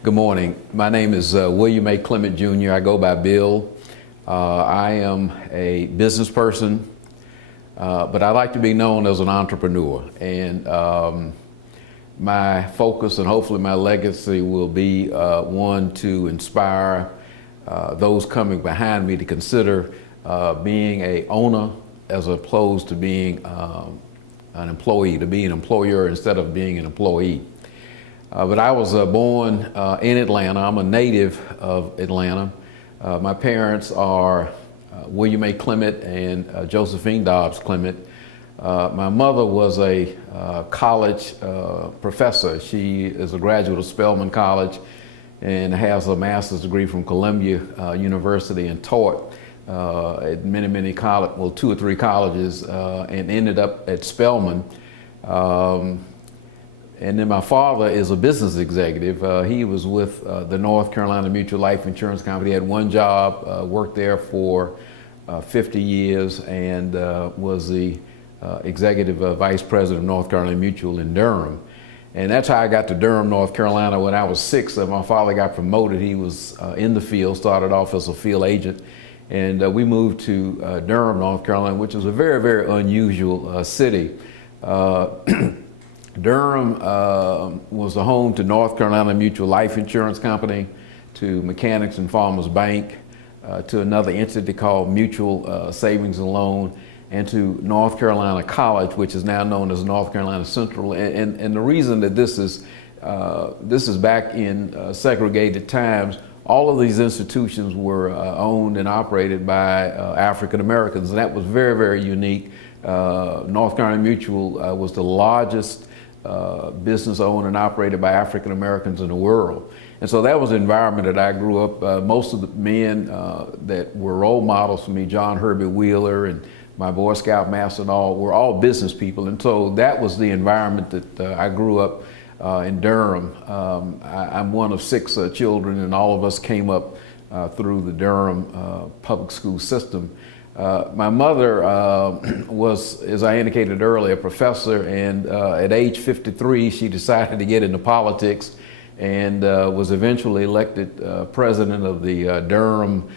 Good morning. My name is William A. Clement Jr. I go by Bill. I am a business person, but I like to be known as an entrepreneur. And my focus and hopefully my legacy will be one to inspire those coming behind me to consider being a owner as opposed to being an employee, to be an employer instead of being an employee. But I was born in Atlanta. I'm a native of Atlanta. My parents are William A. Clement and Josephine Dobbs Clement. My mother was a college professor. She is a graduate of Spelman College and has a master's degree from Columbia University and taught at many college, well, 2 or 3 colleges, and ended up at Spelman. And then my father is a business executive. He was with the North Carolina Mutual Life Insurance Company. He had one job, worked there for 50 years, and was the executive vice president of North Carolina Mutual in Durham. And that's how I got to Durham, North Carolina. When I was 6, my father got promoted. He was in the field, started off as a field agent. And we moved to Durham, North Carolina, which is a very unusual city. Durham was the home to North Carolina Mutual Life Insurance Company, to Mechanics and Farmers Bank, to another entity called Mutual Savings and Loan, and to North Carolina College, which is now known as North Carolina Central. And the reason that this is back in segregated times. All of these institutions were owned and operated by African Americans, and that was very unique. North Carolina Mutual was the largest business owned and operated by African Americans in the world. And so that was the environment that I grew up. Most of the men that were role models for me, John Herbert Wheeler and my Boy Scout master and all, were all business people. And so that was the environment that I grew up in Durham. I'm one of 6 children, and all of us came up through the Durham public school system. My mother was, as I indicated earlier, a professor, and at age 53, she decided to get into politics and was eventually elected president of the Durham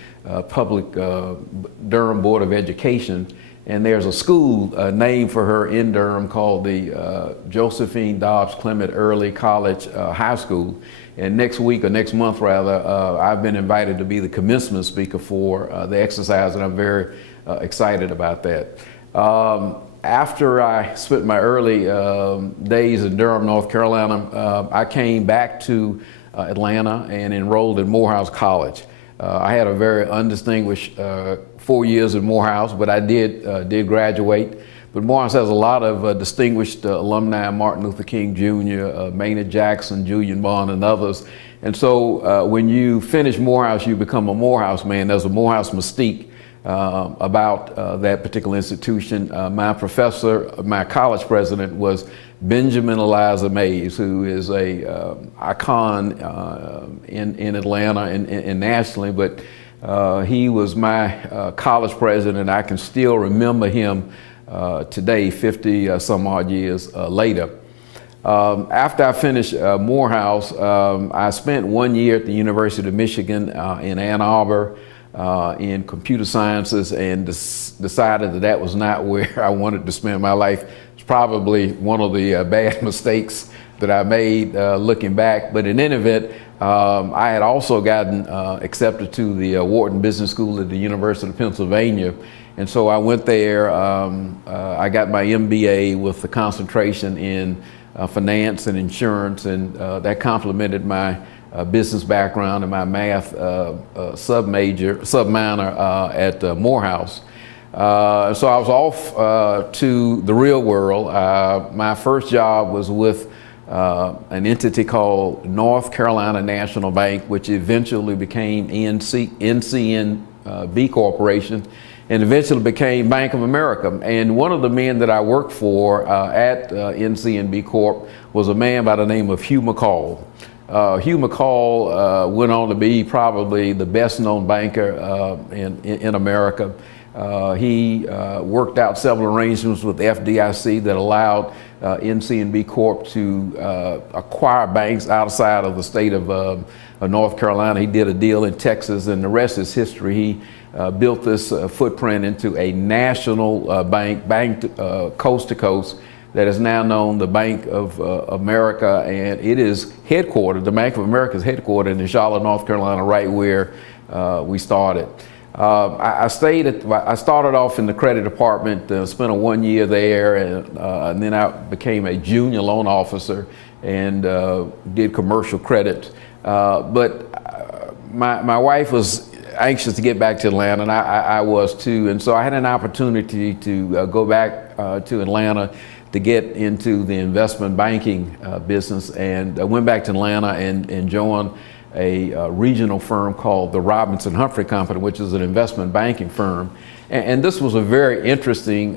Durham Board of Education. And there's a school named for her in Durham called the Josephine Dobbs Clement Early College High School. And next week, or next month rather, I've been invited to be the commencement speaker for the exercise, and I'm very excited about that. After I spent my early days in Durham, North Carolina, I came back to Atlanta and enrolled in Morehouse College. I had a very undistinguished 4 years at Morehouse, but I did graduate. But Morehouse has a lot of distinguished alumni: Martin Luther King Jr., Maynard Jackson, Julian Bond, and others. And so when you finish Morehouse, you become a Morehouse man. There's a Morehouse mystique about that particular institution. My professor, my college president, was Benjamin Eliza Mays, who is a icon in Atlanta and nationally, but he was my college president. I can still remember him today, 50 some odd years later. After I finished Morehouse, I spent 1 year at the University of Michigan in Ann Arbor in computer sciences, and decided that was not where I wanted to spend my life. It's probably one of the bad mistakes that I made looking back. But in any event, I had also gotten accepted to the Wharton Business School at the University of Pennsylvania. And so I went there. I got my MBA with the concentration in finance and insurance, and that complemented my business background and my math sub-minor at Morehouse. So I was off to the real world. My first job was with an entity called North Carolina National Bank, which eventually became NCNB Corporation, and eventually became Bank of America. And one of the men that I worked for at NCNB Corp was a man by the name of Hugh McCall. Hugh McCall went on to be probably the best known banker in America. He worked out several arrangements with the FDIC that allowed NC&B Corp to acquire banks outside of the state of North Carolina. He did a deal in Texas, and the rest is history. He built this footprint into a national bank, banked coast to coast, that is now known the Bank of America, and it is headquartered, the Bank of America is headquartered in Charlotte, North Carolina, right where we started. I started off in the credit department, spent a 1 year there, and then I became a junior loan officer and did commercial credit. But my wife was anxious to get back to Atlanta, and I was too, and so I had an opportunity to go back to Atlanta to get into the investment banking business, and I went back to Atlanta and joined a regional firm called the Robinson Humphrey Company, which is an investment banking firm. And this was a very interesting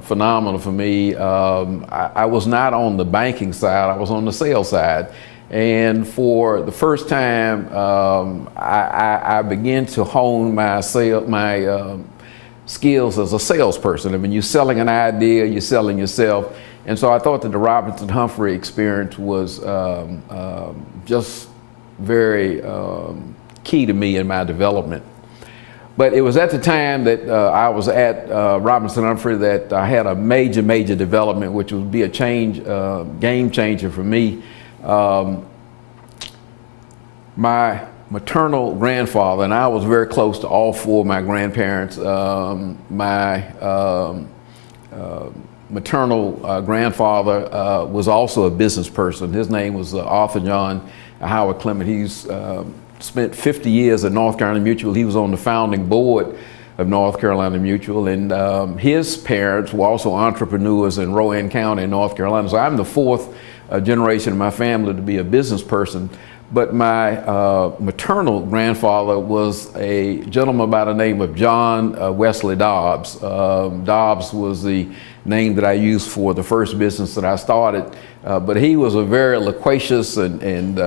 phenomenon for me. I was not on the banking side, I was on the sales side. And for the first time, I began to hone my skills as a salesperson. I mean, you're selling an idea, you're selling yourself. And so I thought that the Robinson Humphrey experience was just very key to me in my development. But it was at the time that I was at Robinson Humphrey that I had a major development, which would be a game changer for me. My maternal grandfather, and I was very close to all four of my grandparents. My maternal grandfather was also a business person. His name was Arthur John Howard Clement. He's spent 50 years at North Carolina Mutual. He was on the founding board of North Carolina Mutual, and his parents were also entrepreneurs in Rowan County, North Carolina. So I'm the fourth generation of my family to be a business person. But my maternal grandfather was a gentleman by the name of John Wesley Dobbs. Dobbs was the name that I used for the first business that I started. But he was a very loquacious and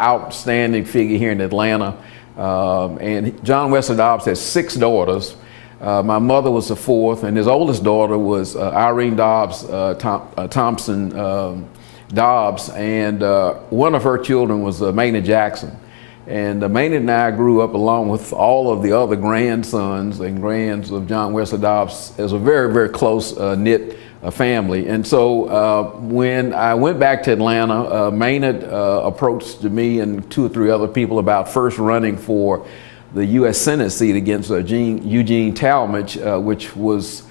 outstanding figure here in Atlanta. And John Wesley Dobbs had 6 daughters. My mother was the fourth, and his oldest daughter was Irene Dobbs Thompson Dobbs, and one of her children was Maynard Jackson. And Maynard and I grew up along with all of the other grandsons and grands of John Wesley Dobbs as a very close knit family. And so when I went back to Atlanta, Maynard approached me and 2 or 3 other people about first running for the U.S. Senate seat against Eugene Talmadge, which was,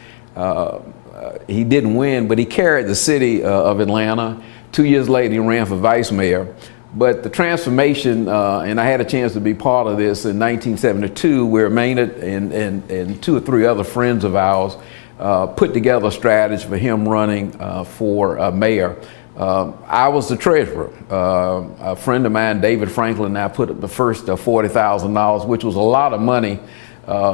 he didn't win, but he carried the city of Atlanta. 2 years later, he ran for vice mayor. But the transformation, and I had a chance to be part of this in 1972, where Maynard and 2 or 3 other friends of ours put together a strategy for him running for mayor. I was the treasurer. A friend of mine, David Franklin, and I put up the first $40,000, which was a lot of money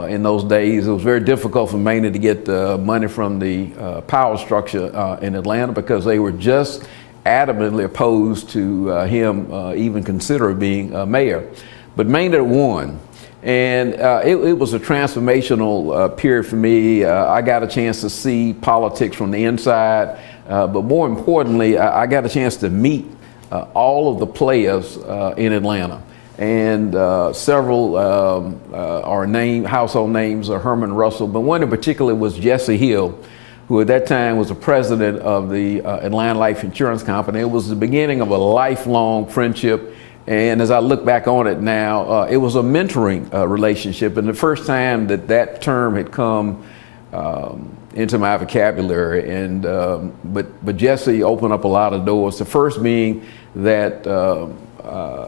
in those days. It was very difficult for Maynard to get money from the power structure in Atlanta because they were just adamantly opposed to him even consider being mayor. But Maynard won. And it was a transformational period for me. I got a chance to see politics from the inside, but more importantly, I got a chance to meet all of the players in Atlanta. And several are household names are Herman Russell, but one in particular was Jesse Hill, who at that time was the president of the Atlanta Life Insurance Company. It was the beginning of a lifelong friendship. And as I look back on it now, it was a mentoring relationship. And the first time that term had come into my vocabulary. And but Jesse opened up a lot of doors. The first being that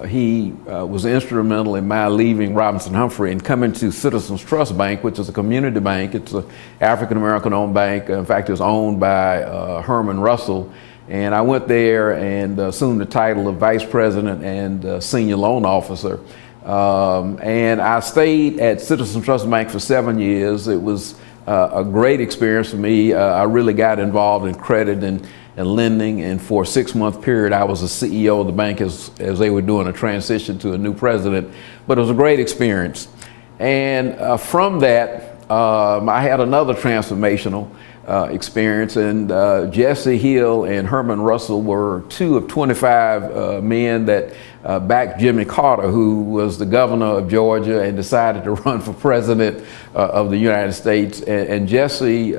he was instrumental in my leaving Robinson Humphrey and coming to Citizens Trust Bank, which is a community bank. It's an African-American owned bank. In fact, it was owned by Herman Russell. And I went there and assumed the title of vice president and senior loan officer. And I stayed at Citizens Trust Bank for 7 years. It was a great experience for me. I really got involved in credit and lending, and for a 6-month period I was the CEO of the bank as they were doing a transition to a new president. But it was a great experience. And from that, I had another transformational experience, and Jesse Hill and Herman Russell were two of 25 men that backed Jimmy Carter, who was the governor of Georgia and decided to run for president of the United States. And Jesse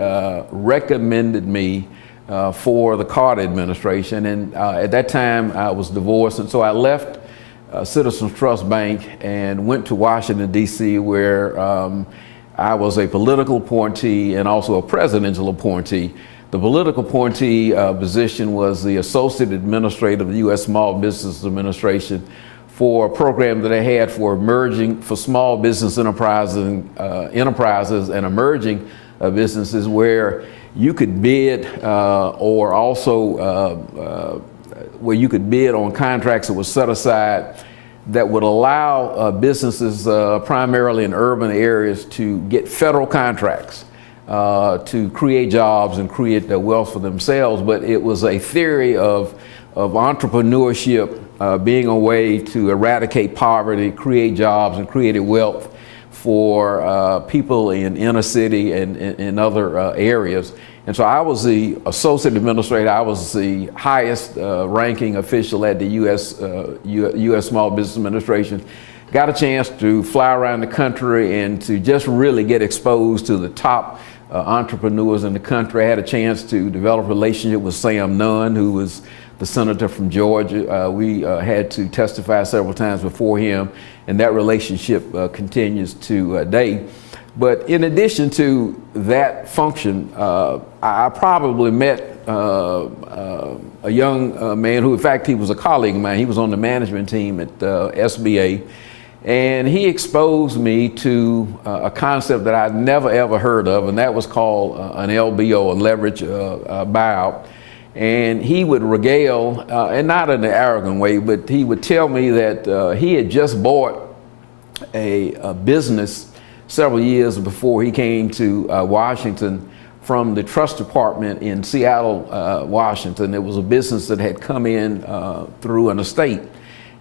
recommended me for the Carter administration. And at that time I was divorced, and so I left Citizens Trust Bank and went to Washington, D.C., where I was a political appointee and also a presidential appointee. The political appointee position was the Associate Administrator of the U.S. Small Business Administration for a program that they had for small business enterprises and emerging businesses, where you could bid or also where you could bid on contracts that were set aside that would allow businesses primarily in urban areas to get federal contracts to create jobs and create wealth for themselves. But it was a theory of entrepreneurship being a way to eradicate poverty, create jobs, and create wealth for people in inner city and in other areas. And so I was the associate administrator. I was the highest ranking official at the U.S. Small Business Administration. Got a chance to fly around the country and to just really get exposed to the top entrepreneurs in the country. I had a chance to develop a relationship with Sam Nunn, who was the senator from Georgia. We had to testify several times before him, and that relationship continues to date. But in addition to that function, I probably met a young man who, in fact, he was a colleague of mine. He was on the management team at SBA, and he exposed me to a concept that I'd never ever heard of, and that was called an LBO, a leverage buyout. And he would regale, and not in an arrogant way, but he would tell me that he had just bought a business several years before he came to Washington from the trust department in Seattle, Washington. It was a business that had come in through an estate,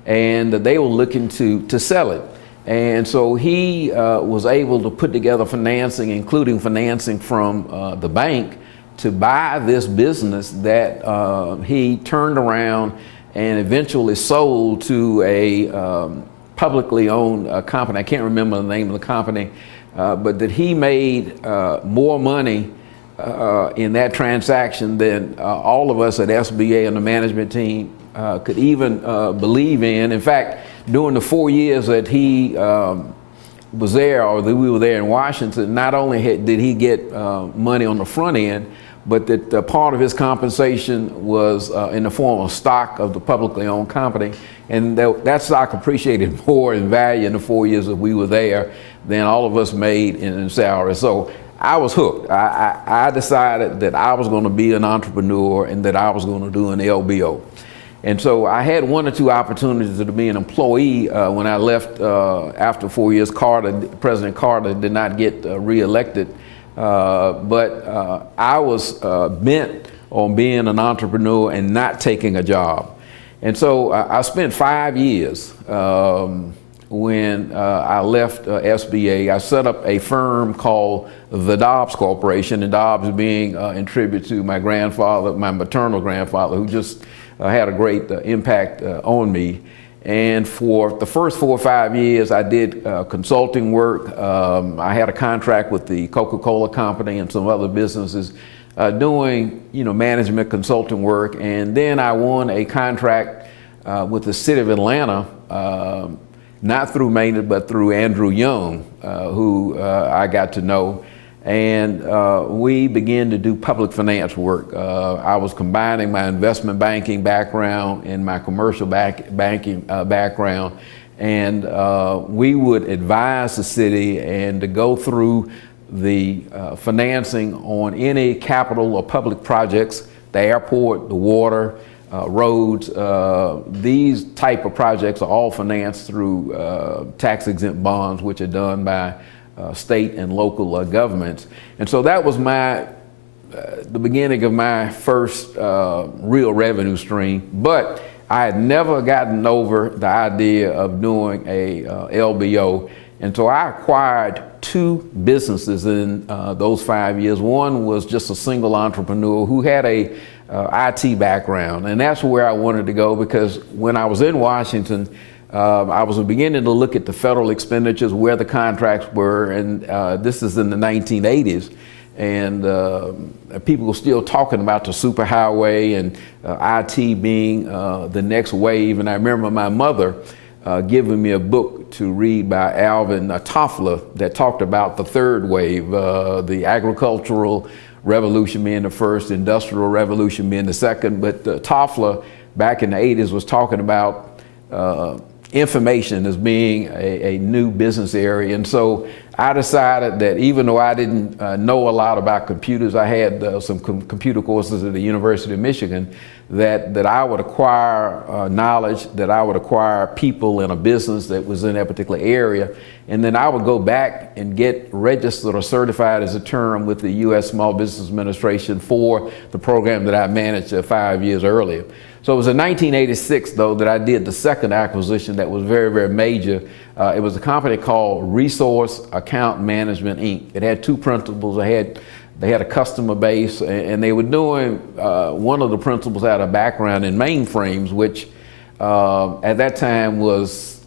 and they were looking to sell it. And so he was able to put together financing, including financing from the bank, to buy this business that he turned around and eventually sold to a publicly owned company. I can't remember the name of the company, but that he made more money in that transaction than all of us at SBA and the management team could even believe in. In fact, during the 4 years that he was there, or that we were there in Washington, not only did he get money on the front end, but that part of his compensation was in the form of stock of the publicly owned company. And that stock appreciated more in value in the 4 years that we were there than all of us made in salary. So I was hooked. I decided that I was going to be an entrepreneur and that I was going to do an LBO. And so I had one or two opportunities to be an employee when I left after 4 years. President Carter did not get reelected. But I was bent on being an entrepreneur and not taking a job. And so I spent 5 years when I left SBA. I set up a firm called the Dobbs Corporation, and Dobbs being in tribute to my grandfather, my maternal grandfather, who just had a great impact on me. And for the first 4 or 5 years, I did consulting work. I had a contract with the Coca-Cola company and some other businesses doing, management consulting work. And then I won a contract with the city of Atlanta, not through Maynard, but through Andrew Young, who I got to know. And we began to do public finance work. I was combining my investment banking background and my commercial banking background. And we would advise the city and to go through the financing on any capital or public projects, the airport, the water, roads. These type of projects are all financed through tax-exempt bonds, which are done by state and local governments. And so that was the beginning of my first real revenue stream. But I had never gotten over the idea of doing a LBO. And so I acquired two businesses in those 5 years. One was just a single entrepreneur who had a IT background, and that's where I wanted to go, because when I was in Washington, I was beginning to look at the federal expenditures, where the contracts were, and this is in the 1980s. And people were still talking about the superhighway and IT being the next wave. And I remember my mother giving me a book to read by Alvin Toffler that talked about the third wave, the agricultural revolution being the first, industrial revolution being the second. But Toffler back in the 80s was talking about information as being a new business area. And so I decided that even though I didn't know a lot about computers, I had some computer courses at the University of Michigan, that I would acquire knowledge, that I would acquire people in a business that was in that particular area, and then I would go back and get registered or certified as a term with the U.S. Small Business Administration for the program that I managed 5 years earlier. So it was in 1986, though, that I did the second acquisition that was very, very major. It was a company called Resource Account Management, Inc. It had two principals. They had a customer base, and they were doing, one of the principals had a background in mainframes, which at that time was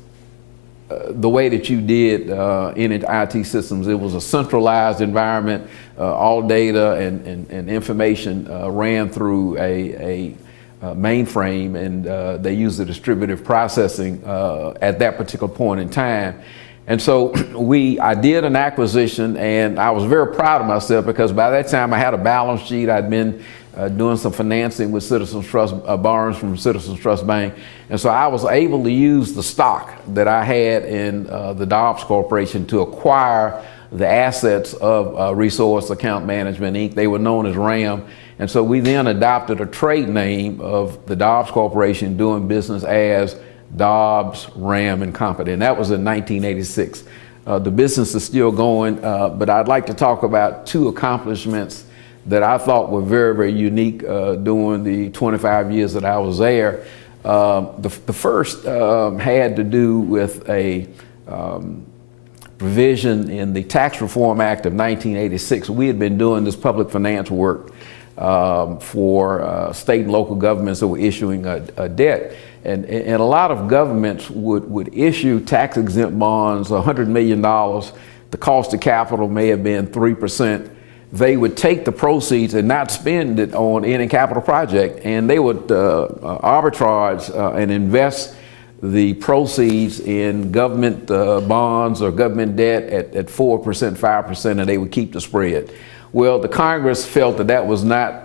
the way that you did in IT systems. It was a centralized environment. All data and information ran through a mainframe, and they used the distributive processing at that particular point in time. And so I did an acquisition, and I was very proud of myself, because by that time I had a balance sheet. I'd been doing some financing with Citizens Trust, borrowings from Citizens Trust Bank. And so I was able to use the stock that I had in the Dobbs Corporation to acquire the assets of Resource Account Management, Inc. They were known as RAM. And so we then adopted a trade name of the Dobbs Corporation, doing business as Dobbs, Ram and Company, and that was in 1986. The business is still going, but I'd like to talk about two accomplishments that I thought were very, very unique during the 25 years that I was there. The first had to do with a provision in the Tax Reform Act of 1986. We had been doing this public finance work for state and local governments that were issuing a debt. And a lot of governments would issue tax-exempt bonds, $100 million. The cost of capital may have been 3%. They would take the proceeds and not spend it on any capital project, and they would arbitrage and invest the proceeds in government bonds or government debt at 4%, 5%, and they would keep the spread. Well, the Congress felt that that was not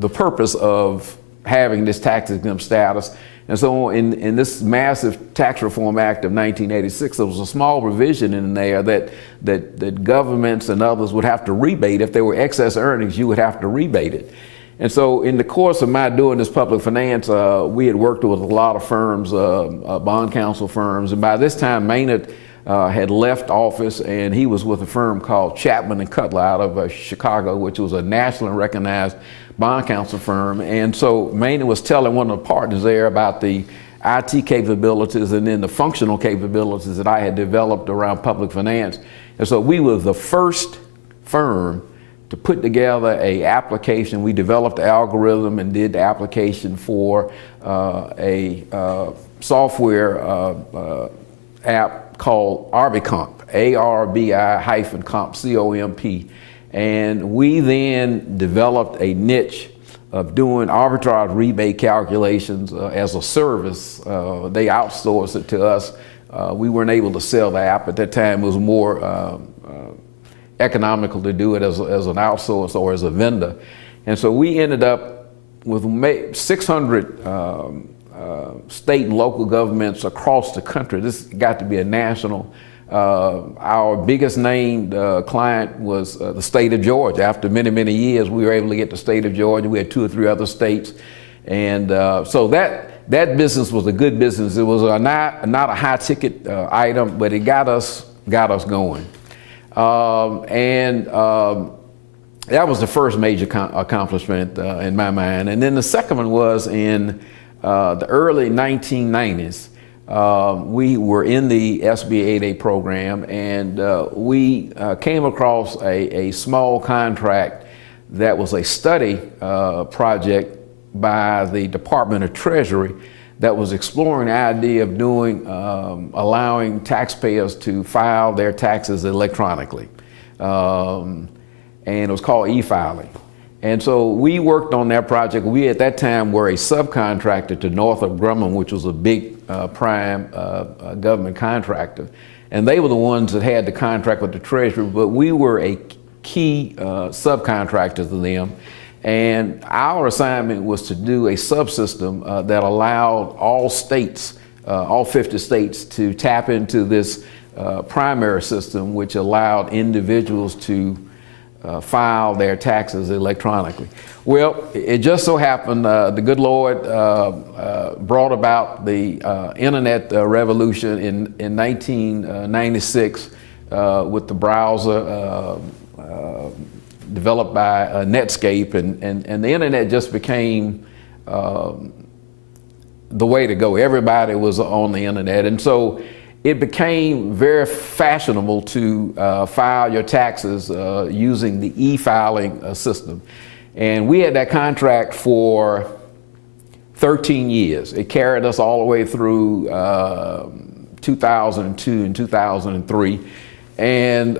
the purpose of having this tax-exempt status. And so in this massive Tax Reform Act of 1986, there was a small provision in there that governments and others would have to rebate. If there were excess earnings, you would have to rebate it. And so in the course of my doing this public finance, we had worked with a lot of firms, bond counsel firms, and by this time Maynard had left office, and he was with a firm called Chapman and Cutler out of Chicago, which was a nationally recognized bond counsel firm. And so Maynard was telling one of the partners there about the IT capabilities and then the functional capabilities that I had developed around public finance. And so we were the first firm to put together a application. We developed the algorithm and did the application for a software app called ARBIComp, ARBI-comp, C-O-M-P. And we then developed a niche of doing arbitrage rebate calculations as a service. They outsourced it to us. We weren't able to sell the app at that time. It was more economical to do it as an outsource or as a vendor. And so we ended up with 600 state and local governments across the country. This got to be a national. Our biggest named client was the state of Georgia. After many, many years, we were able to get the state of Georgia. We had 2 or 3 other states. And so that business was a good business. It was not a high ticket item, but it got us going. That was the first major accomplishment in my mind. And then the second one was in the early 1990s. we were in the SB 8A program, and we came across a small contract that was a study project by the Department of Treasury that was exploring the idea of doing, allowing taxpayers to file their taxes electronically. And it was called e-filing. And so we worked on that project. We at that time were a subcontractor to Northrop Grumman, which was a big prime government contractor. And they were the ones that had the contract with the Treasury, but we were a key subcontractor to them. And our assignment was to do a subsystem that allowed all states, all 50 states, to tap into this primary system, which allowed individuals to file their taxes electronically. Well, it just so happened the good Lord brought about the internet revolution in 1996 with the browser developed by Netscape, and the internet just became the way to go. Everybody was on the internet, and so it became very fashionable to file your taxes using the e-filing system. And we had that contract for 13 years. It carried us all the way through 2002 and 2003. And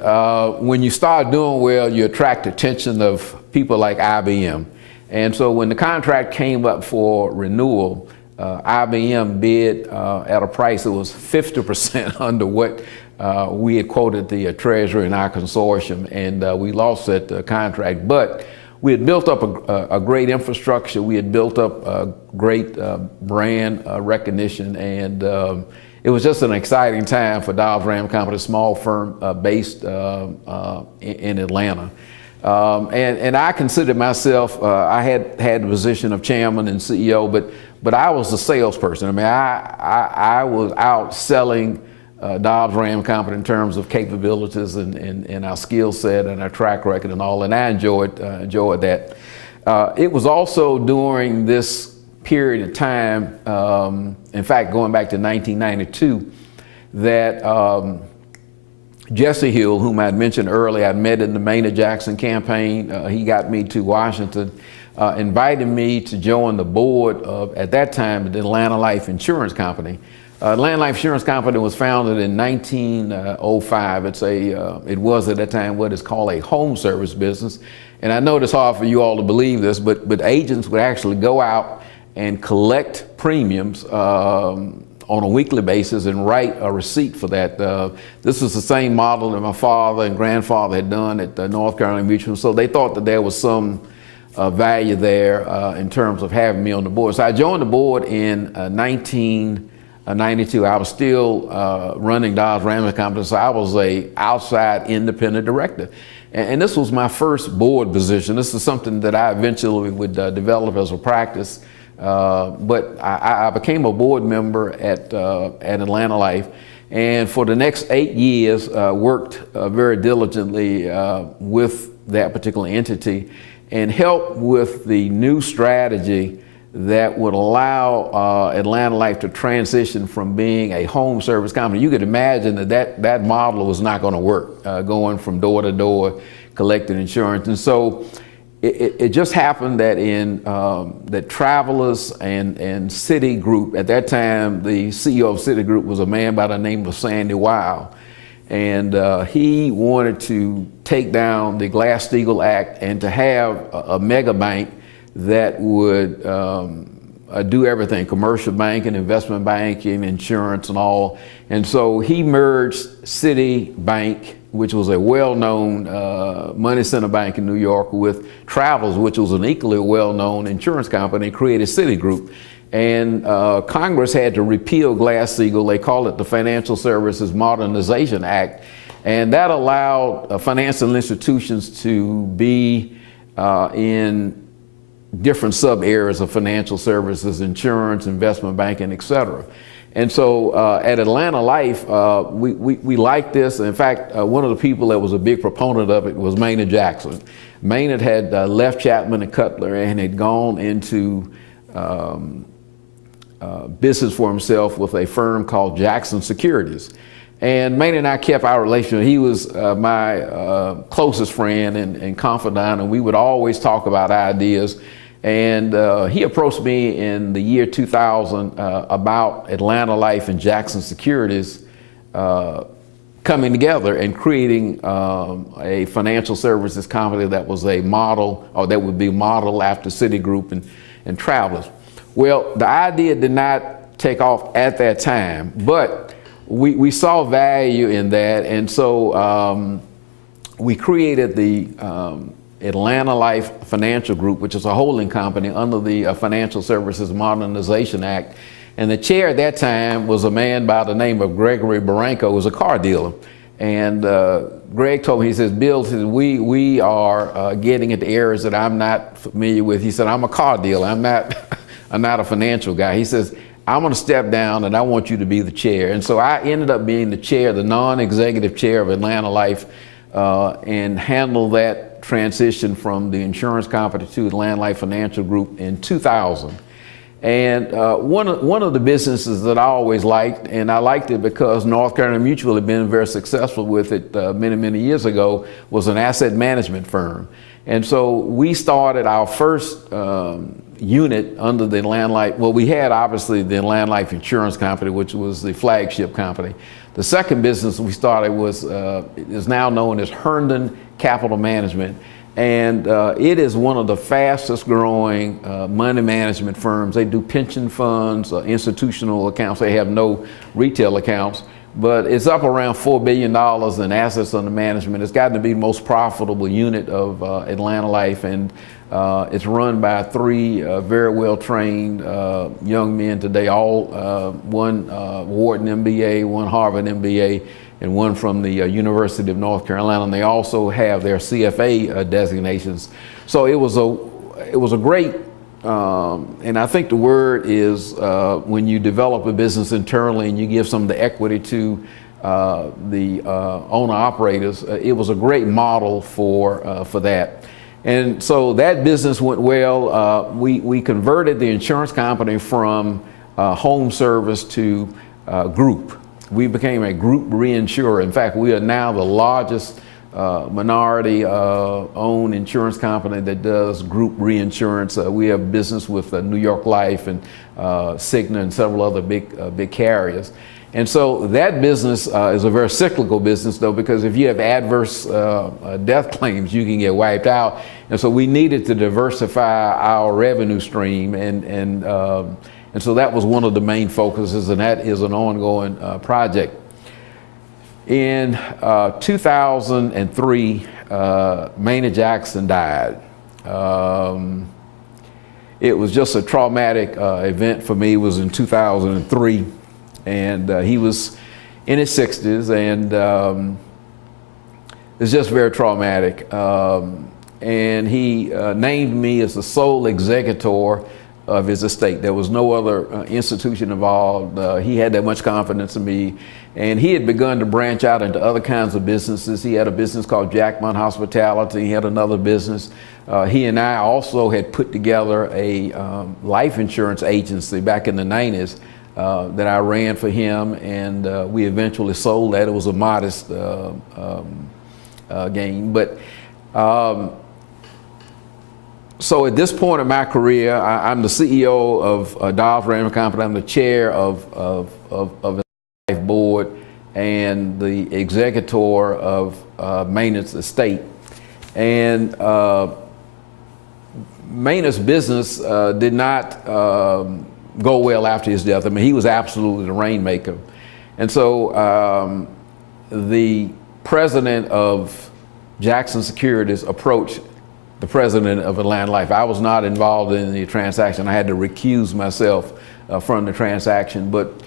when you start doing well, you attract attention of people like IBM. And so when the contract came up for renewal, IBM bid at a price that was 50% under what we had quoted the Treasury in our consortium, and we lost that contract. But we had built up a great infrastructure. We had built up a great brand recognition, and it was just an exciting time for Dobbs Ram Company, a small firm based in Atlanta. And I considered myself, I had the position of chairman and CEO, but I was a salesperson. I mean, I was out selling Dobbs Ram Company in terms of capabilities and our skill set and our track record and all, and I enjoyed that. It was also during this period of time, in fact, going back to 1992, that Jesse Hill, whom I had mentioned earlier, I met in the Maynard-Jackson campaign. He got me to Washington, invited me to join the board of, at that time, the Atlanta Life Insurance Company. Atlanta Life Insurance Company was founded in 1905. It was at that time what is called a home service business. And I know it's hard for you all to believe this, but agents would actually go out and collect premiums on a weekly basis and write a receipt for that. This was the same model that my father and grandfather had done at North Carolina Mutual, so they thought that there was some value there in terms of having me on the board. So I joined the board in 1992. I was still running Dobbs Ram Company, so I was a outside independent director. And this was my first board position. This is something that I eventually would develop as a practice. But I became a board member at Atlanta Life, and for the next 8 years worked very diligently with that particular entity and helped with the new strategy that would allow Atlanta Life to transition from being a home service company. You could imagine that model was not going to work, going from door to door collecting insurance. And so it just happened that that Travelers and Citigroup, at that time the CEO of Citigroup was a man by the name of Sandy Weil, and he wanted to take down the Glass-Steagall Act and to have a mega bank that would do everything, commercial banking, investment banking, insurance and all. And so he merged Citibank, which was a well-known money center bank in New York, with Travelers, which was an equally well-known insurance company, created Citigroup. And Congress had to repeal Glass-Steagall. They called it the Financial Services Modernization Act. And that allowed financial institutions to be in different sub-areas of financial services, insurance, investment banking, et cetera. And so at Atlanta Life, we liked this. In fact, one of the people that was a big proponent of it was Maynard Jackson. Maynard had left Chapman and Cutler and had gone into business for himself with a firm called Jackson Securities. And Maynard and I kept our relationship. He was my closest friend and confidant, and we would always talk about ideas. And he approached me in the year 2000 about Atlanta Life and Jackson Securities coming together and creating a financial services company that was a model, or that would be modeled after Citigroup and Travelers. Well, the idea did not take off at that time, but we saw value in that, and so we created the Atlanta Life Financial Group, which is a holding company under the Financial Services Modernization Act. And the chair at that time was a man by the name of Gregory Barranco, who was a car dealer. And Greg told me, he says, Bill, we are getting into areas that I'm not familiar with. He said, I'm a car dealer, I'm not a financial guy. He says, I'm going to step down and I want you to be the chair. And so I ended up being the chair, the non-executive chair of Atlanta Life, and handled that transition from the insurance company to Atlanta Life Financial Group in 2000. And one of the businesses that I always liked, and I liked it because North Carolina Mutual had been very successful with it many years ago, was an asset management firm. And so we started our first unit under the Atlanta Life. Well, we had obviously the Atlanta Life Insurance Company, which was the flagship company. The second business we started was is now known as Herndon Capital Management, and it is one of the fastest growing money management firms. They do pension funds, institutional accounts. They have no retail accounts, but it's up around $4 billion in assets under management. It's gotten to be the most profitable unit of Atlanta Life, and it's run by three very well-trained young men today, all one Wharton MBA, one Harvard MBA, and one from the University of North Carolina. And they also have their CFA designations. So it was a great, and I think the word is when you develop a business internally and you give some of the equity to the owner-operators, it was a great model for that. And so that business went well. We converted the insurance company from home service to group. We became a group reinsurer. In fact, we are now the largest minority owned insurance company that does group reinsurance. We have business with New York Life and Cigna and several other big carriers. And so that business is a very cyclical business, though, because if you have adverse death claims, you can get wiped out. And so we needed to diversify our revenue stream, and so that was one of the main focuses, and that is an ongoing project. In 2003, Maynard Jackson died. It was just a traumatic event for me. It was in 2003. And he was in his 60s, and it's just very traumatic. And he named me as the sole executor of his estate. There was no other institution involved. He had that much confidence in me, and he had begun to branch out into other kinds of businesses. He had a business called Jackmont Hospitality. He had another business. He and I also had put together a life insurance agency back in the 90s. That I ran for him, and we eventually sold that. It was a modest gain. But so at this point in my career, I'm the CEO of Dobbs Raymond Company. I'm the chair of the life board and the executor of Maynard's estate. And Maynard's business did not go well after his death. I mean, he was absolutely the rainmaker. And so the president of Jackson Securities approached the president of Atlanta Life. I was not involved in the transaction. I had to recuse myself from the transaction, but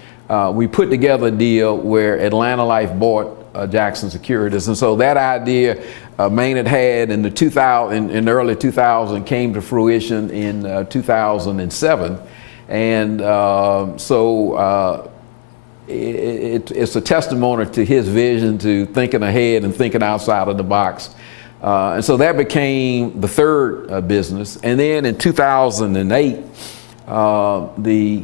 we put together a deal where Atlanta Life bought Jackson Securities. And so that idea Maynard had in the early 2000s came to fruition in 2007. And so it's a testimony to his vision, to thinking ahead and thinking outside of the box. And so that became the third business. And then in 2008, the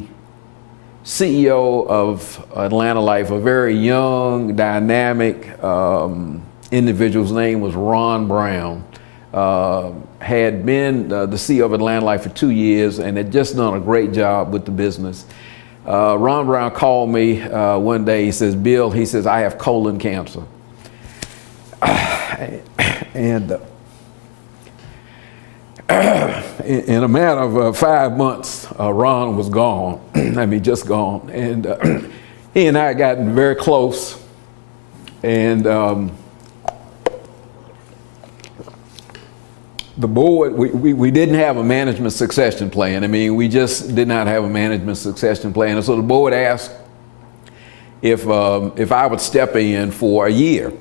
CEO of Atlanta Life, a very young, dynamic individual. His name was Ron Brown. Had been the CEO of Atlanta Life for 2 years and had just done a great job with the business. Ron Brown called me one day. He says, "Bill," he says, "I have colon cancer." And in a matter of 5 months, Ron was gone. I mean, just gone. And he and I had gotten very close. And the board, we didn't have a management succession plan. I mean, we just did not have a management succession plan. And so the board asked if I would step in for a year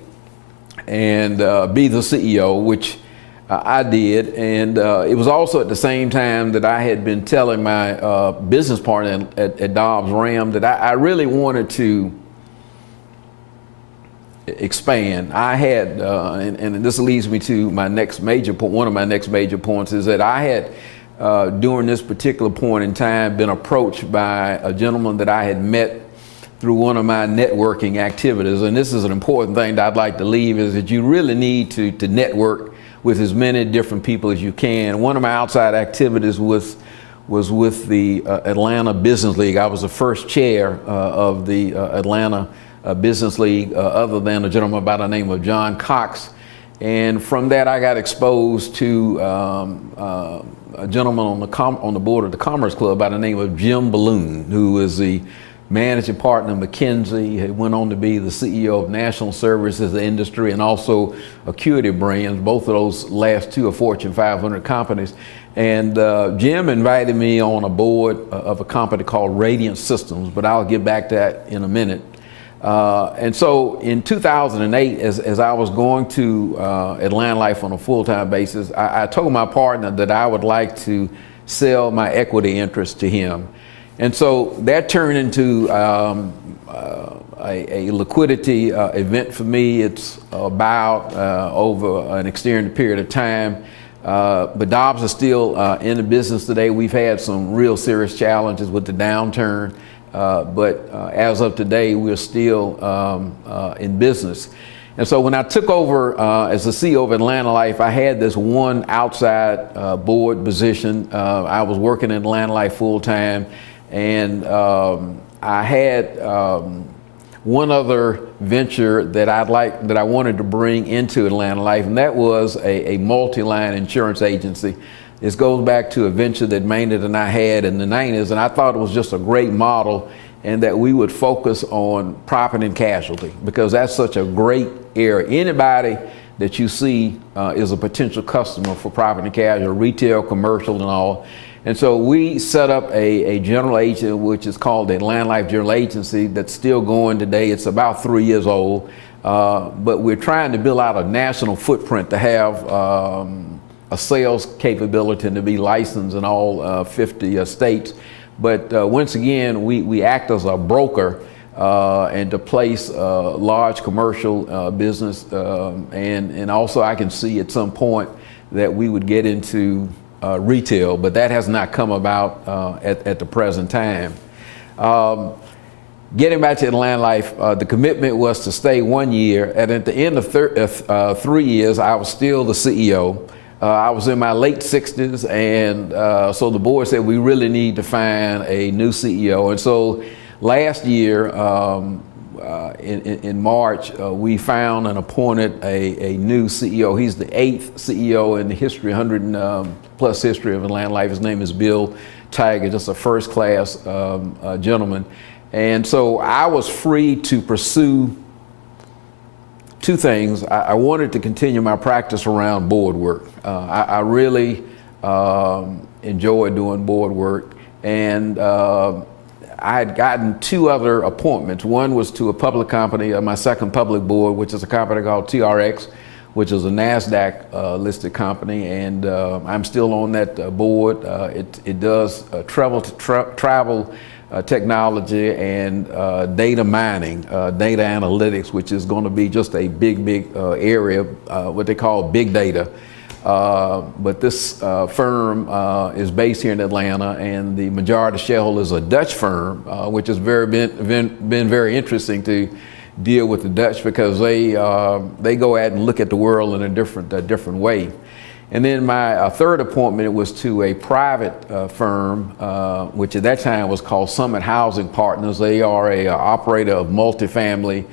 and be the CEO, which I did. And it was also at the same time that I had been telling my business partner at Dobbs Ram that I really wanted to expand. I had, and this leads me to my next major point. One of my next major points is that I had, during this particular point in time, been approached by a gentleman that I had met through one of my networking activities. And this is an important thing that I'd like to leave, is that you really need to network with as many different people as you can. One of my outside activities was with the Atlanta Business League. I was the first chair of the Atlanta Business League, other than a gentleman by the name of John Cox. And from that, I got exposed to a gentleman on the board of the Commerce Club by the name of Jim Balloon, who is the managing partner of McKinsey. He went on to be the CEO of National Services Industry and also Acuity Brands. Both of those last two are Fortune 500 companies. And Jim invited me on a board of a company called Radiant Systems, but I'll get back to that in a minute. And so in 2008, as I was going to Atlanta Life on a full-time basis, I told my partner that I would like to sell my equity interest to him. And so that turned into a liquidity event for me. It's about over an extended period of time. But Dobbs is still in the business today. We've had some real serious challenges with the downturn. But as of today, we're still in business. And so when I took over as the CEO of Atlanta Life, I had this one outside board position. I was working in Atlanta Life full time. And I had one other venture that I wanted to bring into Atlanta Life, and that was a multi-line insurance agency. This goes back to a venture that Maynard and I had in the 90s, and I thought it was just a great model, and that we would focus on property and casualty, because that's such a great area. Anybody that you see is a potential customer for property and casualty, retail, commercial, and all. And so we set up a general agent, which is called the Atlanta Life General Agency, that's still going today. It's about 3 years old, but we're trying to build out a national footprint to have a sales capability and to be licensed in all 50 states. But once again, we act as a broker and to place large commercial business, and also I can see at some point that we would get into retail, but that has not come about at the present time. Getting back to Atlanta Life, the commitment was to stay 1 year, and at the end of 3 years, I was still the CEO. I was in my late 60s, and so the board said we really need to find a new CEO. And so last year, in March, we found and appointed a new CEO. He's the 8th CEO in the history, 100 plus history of Atlanta Life. His name is Bill Tiger, just a first class gentleman. And so I was free to pursue two things. I wanted to continue my practice around board work. I really enjoy doing board work, and I had gotten two other appointments. One was to a public company, my second public board, which is a company called TRX, which is a NASDAQ listed company, and I'm still on that board. It does travel technology and data mining, data analytics, which is going to be just a big area, what they call big data. But this firm is based here in Atlanta, and the majority shareholder is a Dutch firm, which has been very interesting to deal with the Dutch, because they go out and look at the world in a different way. And then my third appointment was to a private firm, which at that time was called Summit Housing Partners. They are a operator of multifamily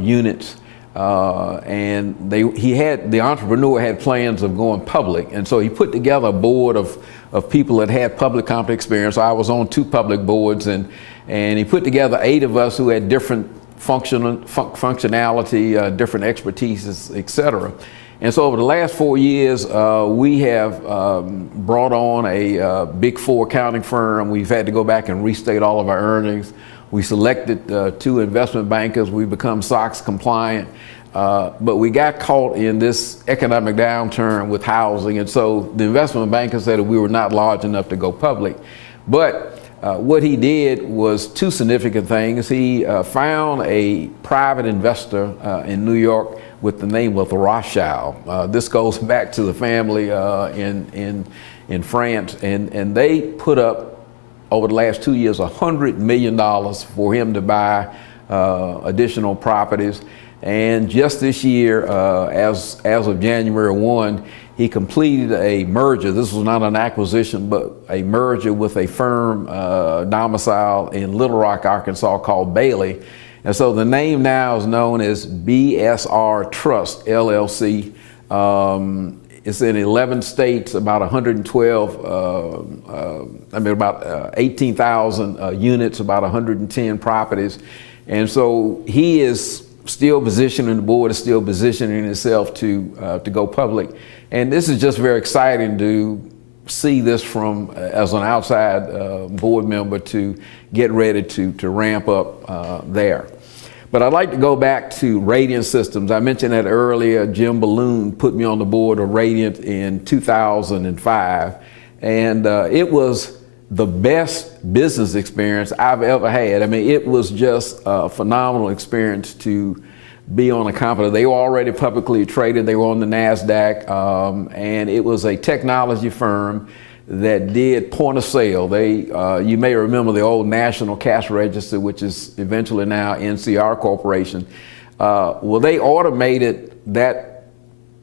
units. And the entrepreneur had plans of going public, and so he put together a board of people that had public company experience. I was on 2 public boards, and he put together 8 of us who had different functionality, different expertise, etc. And so over the last 4 years, we have brought on a Big 4 accounting firm. We've had to go back and restate all of our earnings. We selected 2 investment bankers. We've become SOX compliant. But we got caught in this economic downturn with housing. And so the investment bankers said that we were not large enough to go public. But what he did was 2 significant things. He found a private investor in New York with the name of Rothschild. This goes back to the family in France, and they put up over the last 2 years $100 million for him to buy additional properties. And just this year, as of January 1, he completed a merger. This was not an acquisition, but a merger with a firm domiciled in Little Rock, Arkansas, called Bailey. And so the name now is known as BSR Trust, LLC. It's in 11 states, about 18,000 units, about 110 properties. And so he is still positioning, the board is still positioning itself to go public. And this is just very exciting to see this from, as an outside board member, to get ready to ramp up there. But I'd like to go back to Radiant Systems. I mentioned that earlier. Jim Balloon put me on the board of Radiant in 2005. And it was the best business experience I've ever had. I mean, it was just a phenomenal experience to be on a company. They were already publicly traded. They were on the NASDAQ, and it was a technology firm that did point of sale. You may remember the old National Cash Register, which is eventually now NCR Corporation. Well, they automated that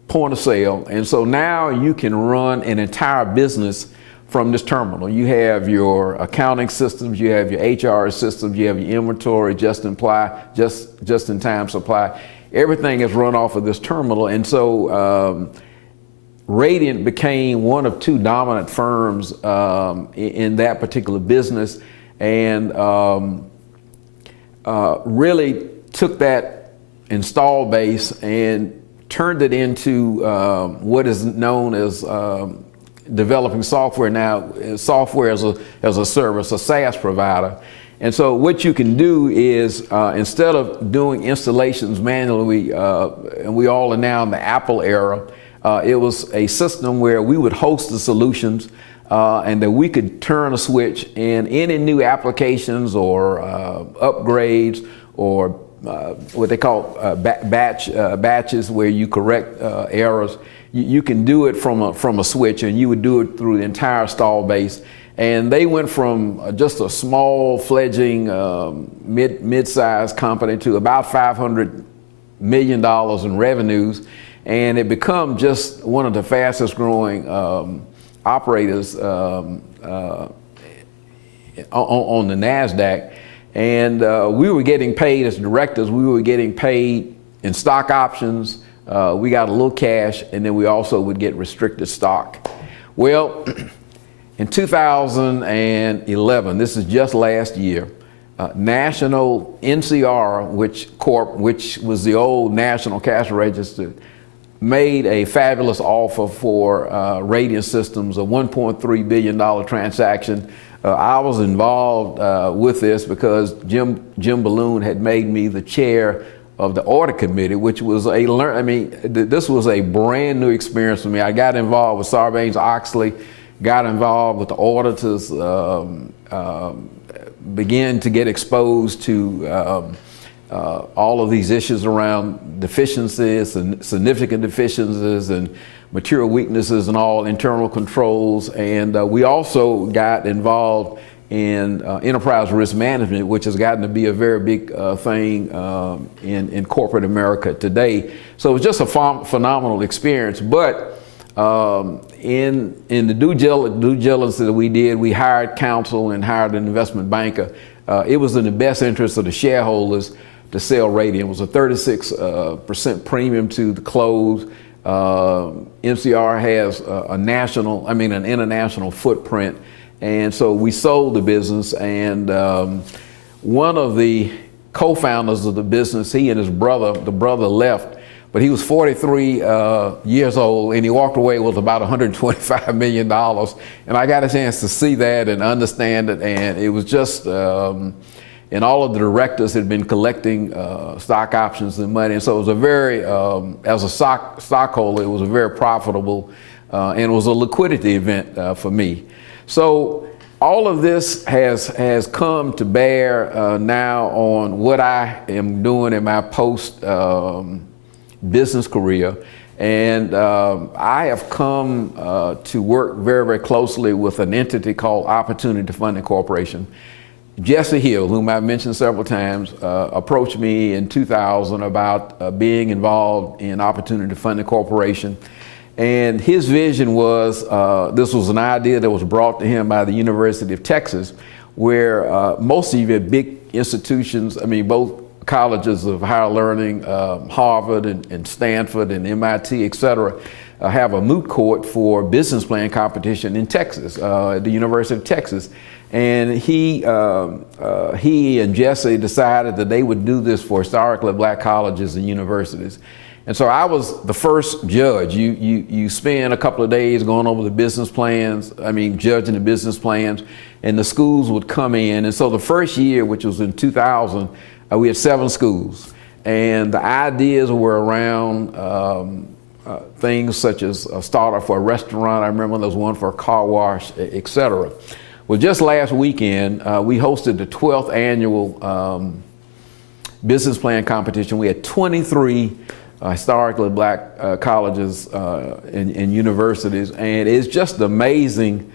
point of sale, and so now you can run an entire business from this terminal. You have your accounting systems, you have your HR systems, you have your inventory, just-in-time supply. Everything is run off of this terminal, and so Radiant became one of 2 dominant firms in that particular business, and really took that install base and turned it into what is known as developing software now, software as a service, a SaaS provider. And so what you can do is, instead of doing installations manually, and we all are now in the Apple era, it was a system where we would host the solutions, and that we could turn a switch, and any new applications or upgrades or what they call batches, where you correct errors, you can do it from a switch, and you would do it through the entire install base. And they went from just a small fledgling mid-sized company to about $500 million in revenues, and it become just one of the fastest growing operators on the NASDAQ. And we were getting paid as directors. We were getting paid in stock options. We got a little cash, and then we also would get restricted stock. Well, in 2011, this is just last year, National NCR, which was the old National Cash Register, made a fabulous offer for Radiant Systems, a $1.3 billion transaction. I was involved with this because Jim Balloon had made me the chair of the audit committee, which was this was a brand new experience for me. I got involved with Sarbanes-Oxley, got involved with the auditors, began to get exposed to all of these issues around deficiencies and significant deficiencies, and material weaknesses and all internal controls. And we also got involved in enterprise risk management, which has gotten to be a very big thing in corporate America today. So it was just a phenomenal experience. But in the due diligence that we did, we hired counsel and hired an investment banker. It was in the best interest of the shareholders to sell Radian. It was a 36% premium to the close. MCR has an international footprint. And so we sold the business, and one of the co-founders of the business, he and the brother left, but he was 43 years old, and he walked away with about $125 million. And I got a chance to see that and understand it, and it was just, and all of the directors had been collecting stock options and money, and so it was a very, as a stockholder, it was a very profitable, and it was a liquidity event for me. So all of this has come to bear now on what I am doing in my post business career, and I have come to work very, very closely with an entity called Opportunity Funding Corporation. Jesse Hill, whom I've mentioned several times, approached me in 2000 about being involved in Opportunity Funding Corporation. And his vision was, this was an idea that was brought to him by the University of Texas, where most of your big institutions, both colleges of higher learning, Harvard and Stanford and MIT, et cetera, have a moot court for business plan competition in Texas, at the University of Texas. And he and Jesse decided that they would do this for historically black colleges and universities. And so I was the first judge. You spend a couple of days going over the business plans, judging the business plans, and the schools would come in. And so the first year, which was in 2000, we had 7 schools. And the ideas were around things such as a startup for a restaurant. I remember there was one for a car wash, et cetera. Well, just last weekend, we hosted the 12th annual business plan competition. We had 23 historically black colleges and universities, and it's just amazing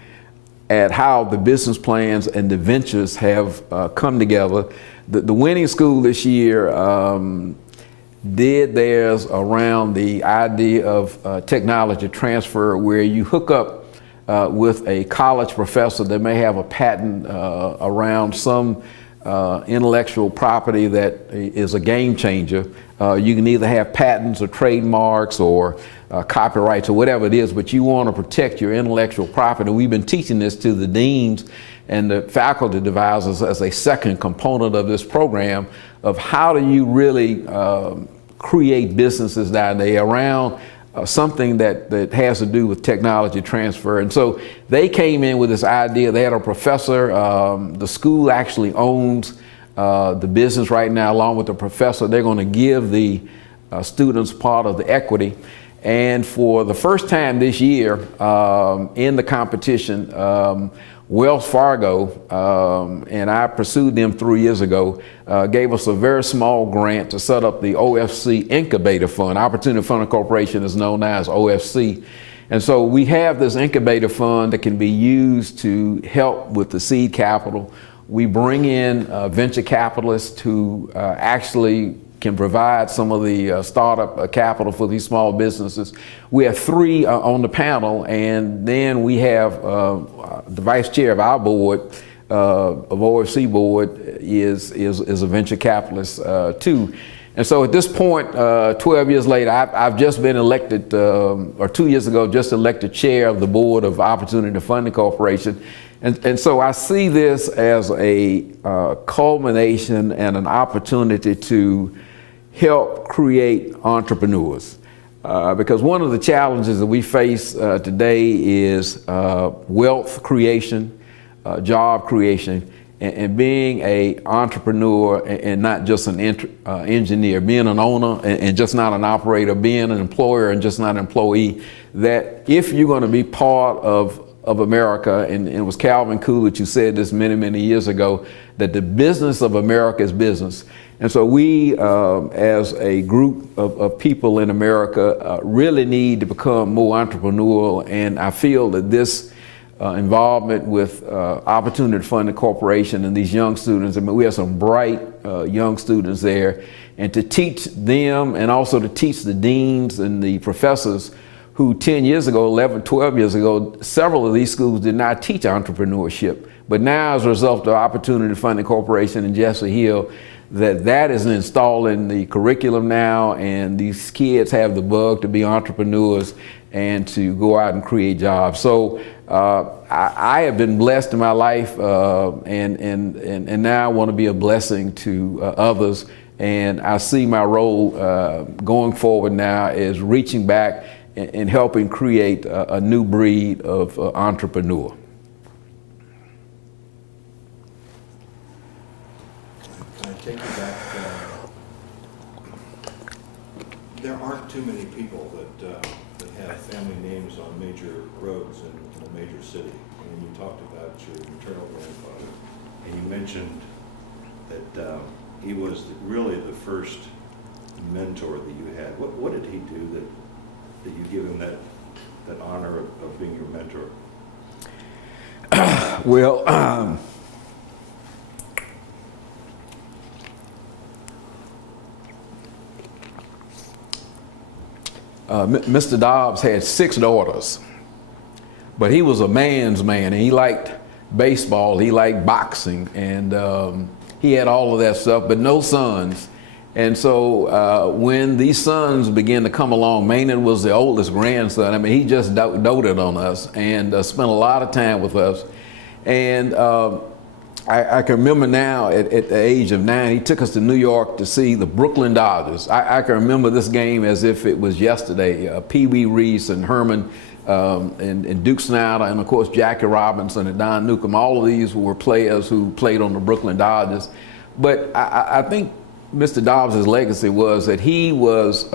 at how the business plans and the ventures have come together. The winning school this year did theirs around the idea of technology transfer, where you hook up with a college professor that may have a patent around some intellectual property that is a game changer. You can either have patents or trademarks or copyrights or whatever it is, but you want to protect your intellectual property. We've been teaching this to the deans and the faculty advisors as a second component of this program of how do you really create businesses down there around something that has to do with technology transfer. And so they came in with this idea. They had a professor. The school actually owns the business right now, along with the professor. They're going to give the students part of the equity. And for the first time this year in the competition, Wells Fargo, and I pursued them 3 years ago, gave us a very small grant to set up the OFC Incubator Fund. Opportunity Funding Corporation is known now as OFC. And so we have this incubator fund that can be used to help with the seed capital. We bring in venture capitalists who actually can provide some of the startup capital for these small businesses. We have 3 on the panel, and then we have the vice chair of our board, of OFC board, is a venture capitalist too. And so at this point, 12 years later, I've just been elected, or 2 years ago, just elected chair of the board of Opportunity Funding Corporation. And so I see this as a culmination and an opportunity to help create entrepreneurs. Because one of the challenges that we face today is wealth creation, job creation, and being an entrepreneur and not just an engineer, being an owner and just not an operator, being an employer and just not an employee. That if you're going to be part of America, and it was Calvin Coolidge who said this many, many years ago, that the business of America is business. And so we, as a group of people in America, really need to become more entrepreneurial. And I feel that this involvement with Opportunity Funding Corporation and these young students, I mean, we have some bright young students there, and to teach them and also to teach the deans and the professors who 10 years ago, 11, 12 years ago, several of these schools did not teach entrepreneurship. But now, as a result of Opportunity Funding Corporation and Jesse Hill, that is installed in the curriculum now, and these kids have the bug to be entrepreneurs and to go out and create jobs. So I have been blessed in my life, and now I want to be a blessing to others. And I see my role going forward now as reaching back and helping create a new breed of entrepreneur. Can I take you back? There aren't too many people that have family names on major roads in a major city. And you talked about your maternal grandfather, and you mentioned that he was really the first mentor that you had. What did he do that you give him that honor of being your mentor? Well, Mr. Dobbs had 6 daughters, but he was a man's man, and he liked baseball, he liked boxing, and he had all of that stuff, but no sons. And so when these sons began to come along, Maynard was the oldest grandson. I mean, he just doted on us and spent a lot of time with us. And I can remember now at the age of 9, he took us to New York to see the Brooklyn Dodgers. I can remember this game as if it was yesterday. Pee Wee Reese and Herman and Duke Snyder, and of course Jackie Robinson and Don Newcomb. All of these were players who played on the Brooklyn Dodgers. But I think Mr. Dobbs' legacy was that he was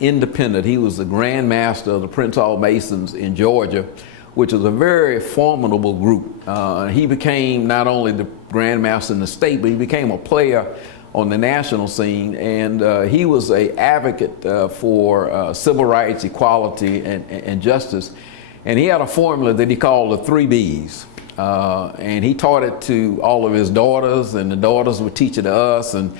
independent. He was the Grand Master of the Prince Hall Masons in Georgia, which was a very formidable group. He became not only the Grand Master in the state, but he became a player on the national scene, and he was an advocate for civil rights, equality, and justice. And he had a formula that he called the 3 B's. And he taught it to all of his daughters, and the daughters would teach it to us. And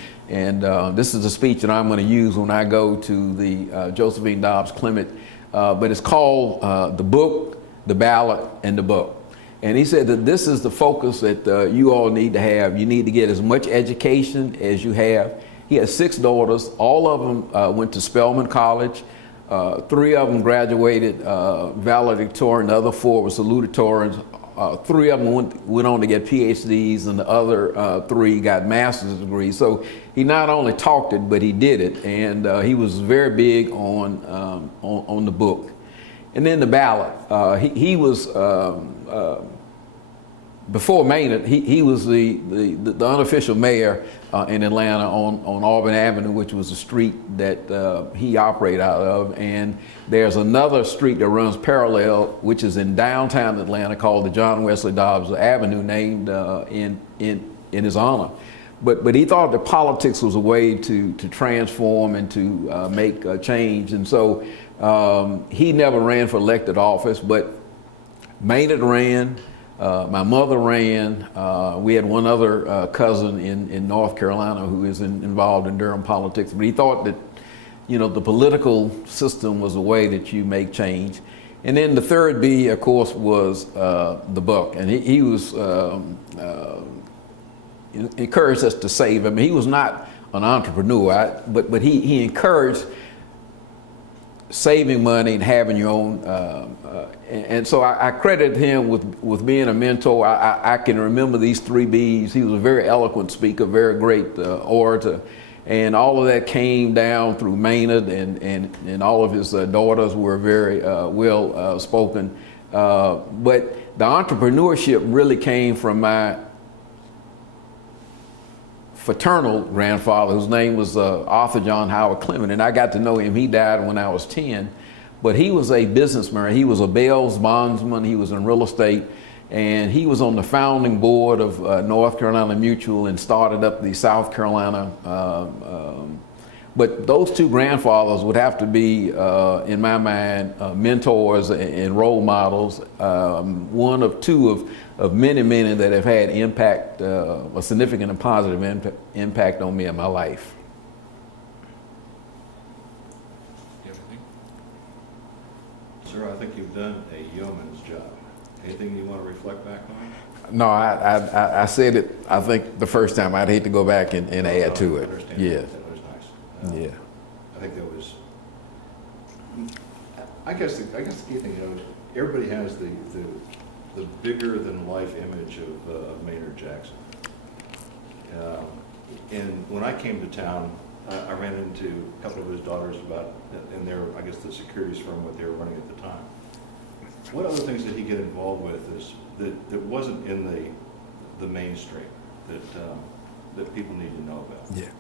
this is a speech that I'm going to use when I go to the Josephine Dobbs Clement. But it's called The Book, the Ballot, and the Book. And he said that this is the focus that you all need to have. You need to get as much education as you have. He had 6 daughters. All of them went to Spelman College. 3 of them graduated valedictorian. The other 4 were salutatorians. 3 of them went on to get PhDs, and the other 3 got master's degrees. So he not only talked it, but he did it. And he was very big on the book. And then the ballot. He was before Maynard. He was the unofficial mayor in Atlanta on Auburn Avenue, which was a street that he operated out of. And there's another street that runs parallel, which is in downtown Atlanta, called the John Wesley Dobbs Avenue, named in his honor. But he thought that politics was a way to transform and to make a change. And so he never ran for elected office, but Maynard ran. My mother ran. We had one other cousin in North Carolina who is involved in Durham politics. But he thought that, the political system was a way that you make change. And then the 3rd B, of course, was the book. And he was encouraged us to save. I mean, he was not an entrepreneur, but he encouraged saving money and having your own. And so I credit him with being a mentor. I can remember these 3 B's. He was a very eloquent speaker, very great orator. And all of that came down through Maynard, and all of his daughters were very well spoken. But the entrepreneurship really came from my fraternal grandfather, whose name was Arthur John Howard Clement, and I got to know him. He died when I was 10, but he was a businessman. He was a bail bondsman. He was in real estate, and he was on the founding board of North Carolina Mutual and started up the South Carolina. But those two grandfathers would have to be, in my mind, mentors and role models. One of two of many that have had impact, a significant and positive impact on me in my life. Sir, I think you've done a yeoman's job. Anything you want to reflect back on? No, I said it, I think, the first time. I'd hate to go back and add to it. I understand. Yeah. That was nice. Yeah. I think that was, I guess the key thing, everybody has the bigger than life image of Maynard Jackson. And when I came to town, I ran into a couple of his daughters and their, I guess, the securities firm, what they were running at the time. What other things did he get involved with that wasn't in the mainstream that people need to know about? Yeah.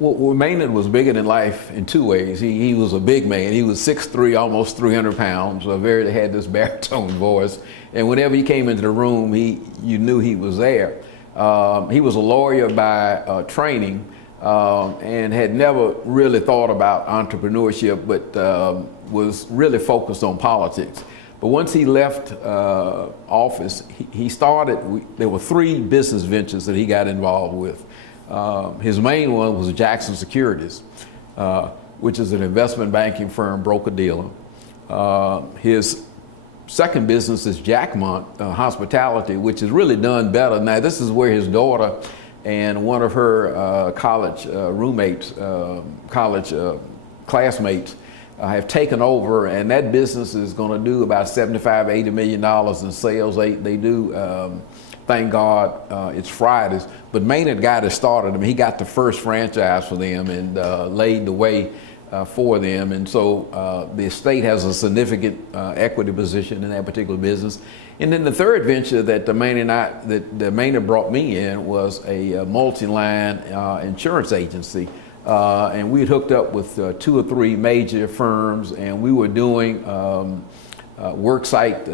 Well, Maynard was bigger than life in two ways. He was a big man. He was 6'3", almost 300 pounds. Had this baritone voice, and whenever he came into the room, you knew he was there. He was a lawyer by training, and had never really thought about entrepreneurship, but was really focused on politics. But once he left office, he started. There were 3 business ventures that he got involved with. His main one was Jackson Securities, which is an investment banking firm, broker-dealer. His second business is Jackmont Hospitality, which has really done better. Now, this is where his daughter and one of her college roommates, college classmates, have taken over, and that business is going to do about $75–80 million in sales. They do. Thank God it's Fridays. But Maynard got it started. I mean, he got the first franchise for them and laid the way for them. And so the estate has a significant equity position in that particular business. And then the third venture that Maynard brought me in was a multi-line insurance agency. And we had hooked up with 2 or 3 major firms, and we were doing worksite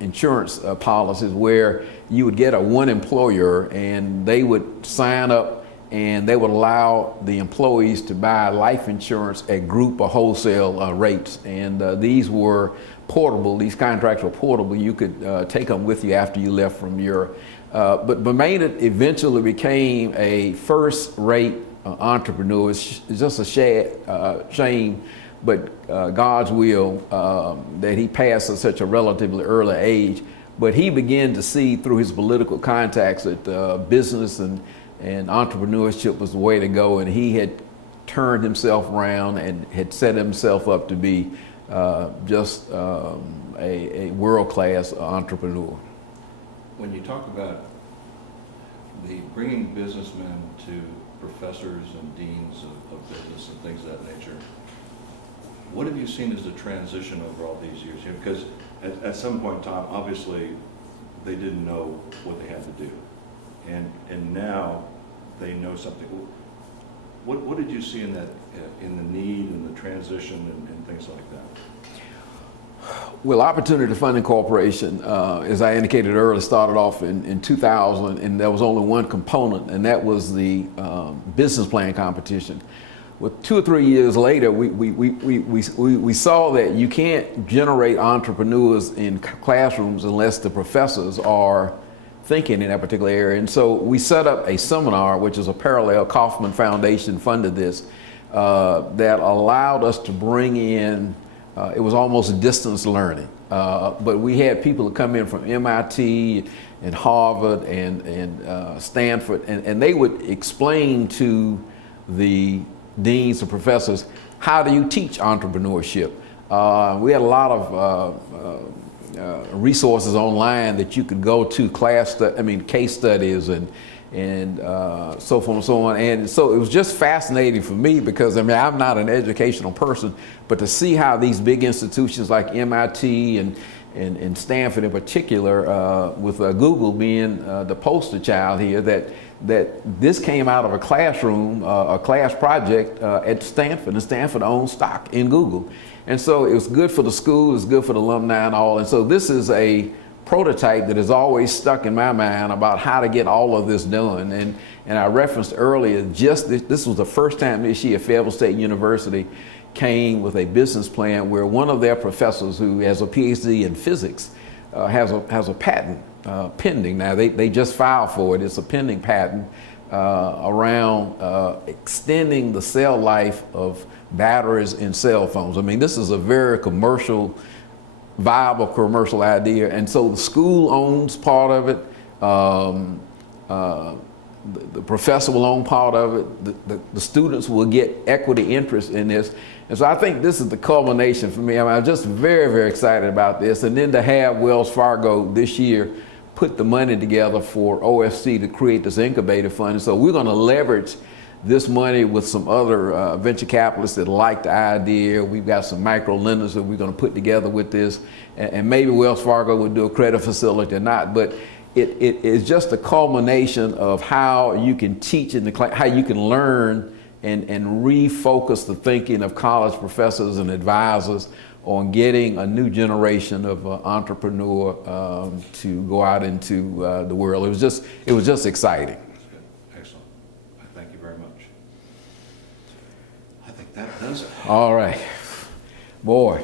insurance policies where you would get one employer and they would sign up and they would allow the employees to buy life insurance at group or wholesale rates. And these were portable, these contracts were portable. You could take them with you after you left from your, but Maynard eventually became a first-rate entrepreneur. It's just a shame, but God's will that he passed at such a relatively early age. But he began to see through his political contacts that business and entrepreneurship was the way to go, and he had turned himself around and had set himself up to be just a world-class entrepreneur. When you talk about the bringing businessmen to professors and deans of business and things of that nature, what have you seen as the transition over all these years? Because at some point in time, obviously, they didn't know what they had to do. And now they know something. What did you see in that, in the need and the transition and things like that? Well, Opportunity Funding Corporation, as I indicated earlier, started off in 2000, and there was only one component, and that was the business plan competition. Well, 2 or 3 years later, we saw that you can't generate entrepreneurs in classrooms unless the professors are thinking in that particular area. And so we set up a seminar, which is a parallel. Kauffman Foundation funded this, that allowed us to bring in, it was almost distance learning, but we had people that come in from MIT and Harvard and Stanford, and they would explain to the deans and professors, how do you teach entrepreneurship? We had a lot of resources online that you could go to, case studies and so forth and so on. And so it was just fascinating for me because, I'm not an educational person, but to see how these big institutions like MIT in Stanford in particular, with Google being the poster child here, that this came out of a classroom, a class project at Stanford, and Stanford owns stock in Google. And so it was good for the school, it's good for the alumni and all. And so this is a prototype that has always stuck in my mind about how to get all of this done. And I referenced earlier, just this was the first time this year Fayetteville State University came with a business plan where one of their professors, who has a PhD in physics, has a patent pending. Now they just filed for it. It's a pending patent around extending the cell life of batteries in cell phones. I mean, this is a very viable commercial idea, and so the school owns part of it. The professor will own part of it. The students will get equity interest in this. And so I think this is the culmination for me. I mean, I'm just very, very excited about this. And then to have Wells Fargo this year put the money together for OFC to create this incubator fund. And so we're going to leverage this money with some other venture capitalists that like the idea. We've got some micro lenders that we're going to put together with this. And maybe Wells Fargo would do a credit facility or not. But it is just a culmination of how you can teach in the class, how you can learn and refocus the thinking of college professors and advisors on getting a new generation of entrepreneur to go out into the world. It was just exciting. That's good. Excellent. Thank you very much. I think that does it. All right. Boy.